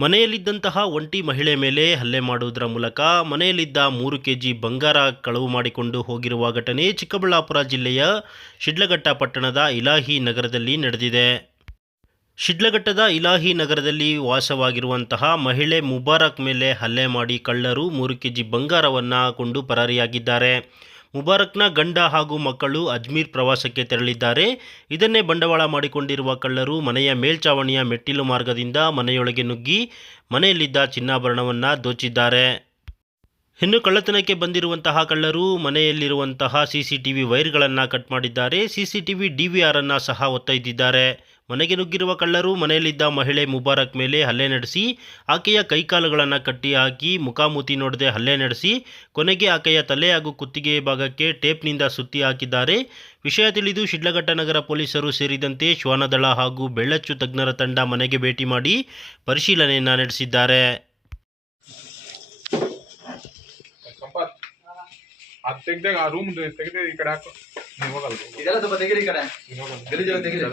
ಮನೆಯಲ್ಲಿದ್ದಂತಹ ಒಂಟಿ ಮಹಿಳೆ ಮೇಲೆ ಹಲ್ಲೆ ಮಾಡುವುದರ ಮೂಲಕ ಮನೆಯಲ್ಲಿದ್ದ 3 ಕೆಜಿ ಬಂಗಾರ ಕಳವು ಮಾಡಿಕೊಂಡು ಹೋಗಿರುವ ಘಟನೆ ಚಿಕ್ಕಬಳ್ಳಾಪುರ ಜಿಲ್ಲೆಯ ಶಿಡ್ಲಘಟ್ಟ ಪಟ್ಟಣದ ಇಲಾಹಿ ನಗರದಲ್ಲಿ ನಡೆದಿದೆ. ಶಿಡ್ಲಘಟ್ಟದ ಇಲಾಹಿ ನಗರದಲ್ಲಿ ವಾಸವಾಗಿರುವಂತಹ ಮಹಿಳೆ ಮುಬಾರಕ್ ಮೇಲೆ ಹಲ್ಲೆ ಮಾಡಿ ಕಳ್ಳರು 3 ಕೆಜಿ ಬಂಗಾರವನ್ನು ಕೊಂಡು ಪರಾರಿಯಾಗಿದ್ದಾರೆ. ಮುಬಾರಕ್ನ ಗಂಡ ಹಾಗೂ ಮಕ್ಕಳು ಅಜ್ಮೀರ್ ಪ್ರವಾಸಕ್ಕೆ ತೆರಳಿದ್ದಾರೆ. ಇದನ್ನೇ ಬಂಡವಾಳ ಮಾಡಿಕೊಂಡಿರುವ ಕಳ್ಳರು ಮನೆಯ ಮೇಲ್ಛಾವಣಿಯ ಮೆಟ್ಟಿಲು ಮಾರ್ಗದಿಂದ ಮನೆಯೊಳಗೆ ನುಗ್ಗಿ ಮನೆಯಲ್ಲಿದ್ದ ಚಿನ್ನಾಭರಣವನ್ನು ದೋಚಿದ್ದಾರೆ. ಇನ್ನು ಕಳ್ಳತನಕ್ಕೆ ಬಂದಿರುವಂತಹ ಕಳ್ಳರು ಮನೆಯಲ್ಲಿರುವಂತಹ ಸಿಸಿಟಿವಿ ವೈರ್ಗಳನ್ನು ಕಟ್ ಮಾಡಿದ್ದಾರೆ. ಸಿಸಿಟಿವಿ DVR ಅನ್ನು ಸಹ ಒತ್ತೊಯ್ದಿದ್ದಾರೆ. ಮನೆಗೆ ನುಗ್ಗಿರುವ ಕಳ್ಳರು ಮನೆಯಲ್ಲಿದ್ದ ಮಹಿಳೆ ಮುಬಾರಕ್ ಮೇಲೆ ಹಲ್ಲೆ ನಡೆಸಿ ಆಕೆಯ ಕೈಕಾಲುಗಳನ್ನು ಕಟ್ಟಿ ಹಾಕಿ ಮುಖಾಮುಖಿ ನೋಡದೆ ಹಲ್ಲೆ ನಡೆಸಿ ಕೊನೆಗೆ ಆಕೆಯ ತಲೆ ಹಾಗೂ ಕುತ್ತಿಗೆ ಭಾಗಕ್ಕೆ ಟೇಪ್ನಿಂದ ಸುತ್ತಿ ಹಾಕಿದ್ದಾರೆ. ವಿಷಯ ತಿಳಿದು ಶಿಡ್ಲಘಟ್ಟ ನಗರ ಪೊಲೀಸರು ಸೇರಿದಂತೆ ಶ್ವಾನದಳ ಹಾಗೂ ಬೆಳ್ಳಚ್ಚು ತಜ್ಞರ ತಂಡ ಮನೆಗೆ ಭೇಟಿ ಮಾಡಿ ಪರಿಶೀಲನೆಯನ್ನು ನಡೆಸಿದ್ದಾರೆ. ಅದು ತೆಗ್ದಾಗ ಆ ರೂಮ್ ತೆಗೆದು ಈ ಕಡೆ ಹಾಕು. ನೀವು ಹೋಗಲ್ಲ ಇದೆಲ್ಲ ಸ್ವಲ್ಪ ತೆಗೀರಿ ಈ ಕಡೆ ಗಲೀಜೆಲ್ಲ ತೆಗೀರಿ.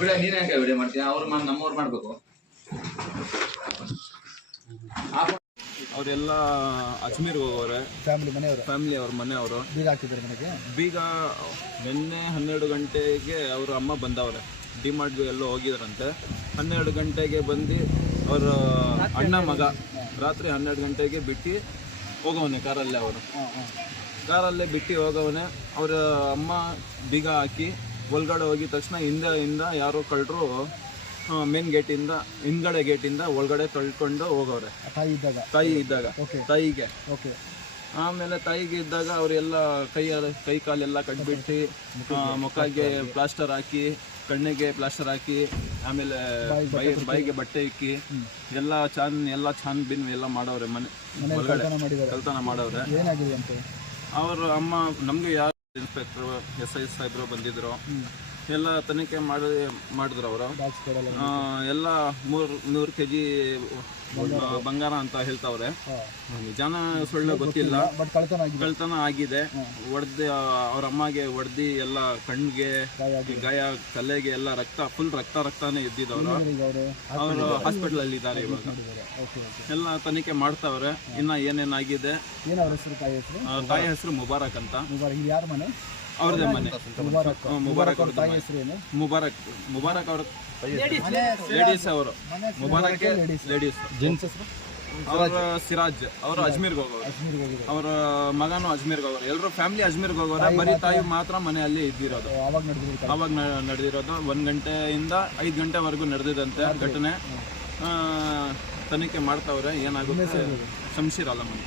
ಬಿಡ ನೀನು ಯಾಕೆ ವಿಡಿಯೋ ಮಾಡ್ತೀಯ? ಅವ್ರು ನಮ್ಮವ್ರು ಮಾಡಬೇಕು. ಅವರೆಲ್ಲ ಅಜ್ಮೀರ್ಗೆ ಹೋಗೋರೆ. ಫ್ಯಾಮಿಲಿ ಅವ್ರ ಮನೆಯವರು ಬೀಗ ಹಾಕಿದ್ದಾರೆ ಮನೆಗೆ. ಬೀಗ ನಿನ್ನೆ 12 ಗಂಟೆಗೆ ಅವ್ರ ಅಮ್ಮ ಬಂದವ್ರೆ. ಡಿಮಾರ್ಟ್ಗೆ ಎಲ್ಲೋ ಹೋಗಿದ್ರಂತೆ. 12 ಗಂಟೆಗೆ ಬಂದು ಅವ್ರ ಅಣ್ಣ ಮಗ ರಾತ್ರಿ 12 ಗಂಟೆಗೆ ಬಿಟ್ಟು ಹೋಗವನೆ ಕಾರಲ್ಲೇ. ಅವರು ಕಾರಲ್ಲೇ ಬಿಟ್ಟು ಹೋಗವನೆ. ಅವರ ಅಮ್ಮ ಬೀಗ ಹಾಕಿ ಒಳಗಡೆ ಹೋಗಿದ ತಕ್ಷಣ ಹಿಂದೆಯಿಂದ ಯಾರೋ ಕಳ್ಳರು ಮೇನ್ ಗೇಟಿಂದ ಹಿಂದ್ಗಡೆ ಗೇಟಿಂದ ಒಳಗಡೆ ತಳ್ಕೊಂಡು ಹೋಗವ್ರೆ. ತಾಯಿ ಇದ್ದಾಗ ತಾಯಿಗೆ. ಆಮೇಲೆ ತಾಯಿಗೆ ಇದ್ದಾಗ ಅವರೆಲ್ಲ ಕೈ ಕಾಲೆಲ್ಲ ಕಟ್ಬಿಟ್ಟು ಮುಖಕ್ಕೆ ಪ್ಲಾಸ್ಟರ್ ಹಾಕಿ ಕಣ್ಣಿಗೆ ಪ್ಲಾಸ್ಟರ್ ಹಾಕಿ ಆಮೇಲೆ ಬಾಯಿಗೆ ಬಟ್ಟೆ ಇಕ್ಕಿ ಎಲ್ಲ ಚಾನ್ ಬಿನ್ ಎಲ್ಲ ಮಾಡವ್ರೆ. ಮನೆ ಒಳಗಡೆ ಕಳ್ತನ ಮಾಡವ್ರೆ. ಅವ್ರ ಅಮ್ಮ ನಮ್ಗೆ ಯಾರು ಇನ್ಸ್ಪೆಕ್ಟ್ರು SI ಸಾಹೇಬ್ರು ಬಂದಿದ್ರು. ಎಲ್ಲ ತನಿಖೆ ಮಾಡಿದ್ರು ಅವರು. ಎಲ್ಲ 3 ಕೆಜಿ ಬಂಗಾರ ಅಂತ ಹೇಳ್ತಾವ್ರೆ. ನಿಜಾನ ಸುಳ್ಳು ಗೊತ್ತಿಲ್ಲ. ಕಳ್ತನ ಆಗಿದೆ. ಅವ್ರ ಅಮ್ಮಗೆ ಹೊಡೆದು ಎಲ್ಲ ಕಣ್ಣಿಗೆ ಗಾಯ, ತಲೆಗೆ ಎಲ್ಲ ಫುಲ್ ರಕ್ತನೇ ಇದ್ದಿದ್ದವರು. ಅವರು ಹಾಸ್ಪಿಟಲ್ ಅಲ್ಲಿ ಇದ್ದಾರೆ ಇವಾಗ. ಎಲ್ಲ ತನಿಖೆ ಮಾಡ್ತಾವ್ರೆ. ಇನ್ನ ಏನೇನಾಗಿದೆ. ತಾಯಿ ಹೆಸರು ಮುಬಾರಕ್ ಅಂತ. ಅವ್ರದೇ ಮನೆ. ಮುಬಾರಕ್ ಅವ್ರದ್ದು ಮುಬಾರಕ್ ಅವ್ರ ಲೇಡೀಸ್. ಅವರು ಮುಬಾರಕ್ ಲೇಡೀಸ್. ಅವ್ರ ಸಿರಾಜ್ ಅವರು ಅಜ್ಮೀರ್ಗೆ ಹೋಗೋರು. ಅವ್ರ ಮಗನೂ ಅಜ್ಮೀರ್ಗೆ ಹೋಗೋರು. ಎಲ್ಲರೂ ಫ್ಯಾಮಿಲಿ ಅಜ್ಮೀರ್ಗೆ ಹೋಗೋರು. ಬರೀ ತಾಯಿ ಮಾತ್ರ ಮನೆಯಲ್ಲಿ ಇದ್ದಿರೋದು. ಅವಾಗ ನಡೆದಿರೋದು 1 ಗಂಟೆಯಿಂದ 5 ಗಂಟೆವರೆಗೂ ನಡೆದಿದಂತೆ ಘಟನೆ. ತನಿಖೆ ಮಾಡ್ತಾವ್ರೆ. ಏನಾಗುತ್ತೆ ಶಂಶೀರ್ ಅಲ್ಲ ಮನೆ.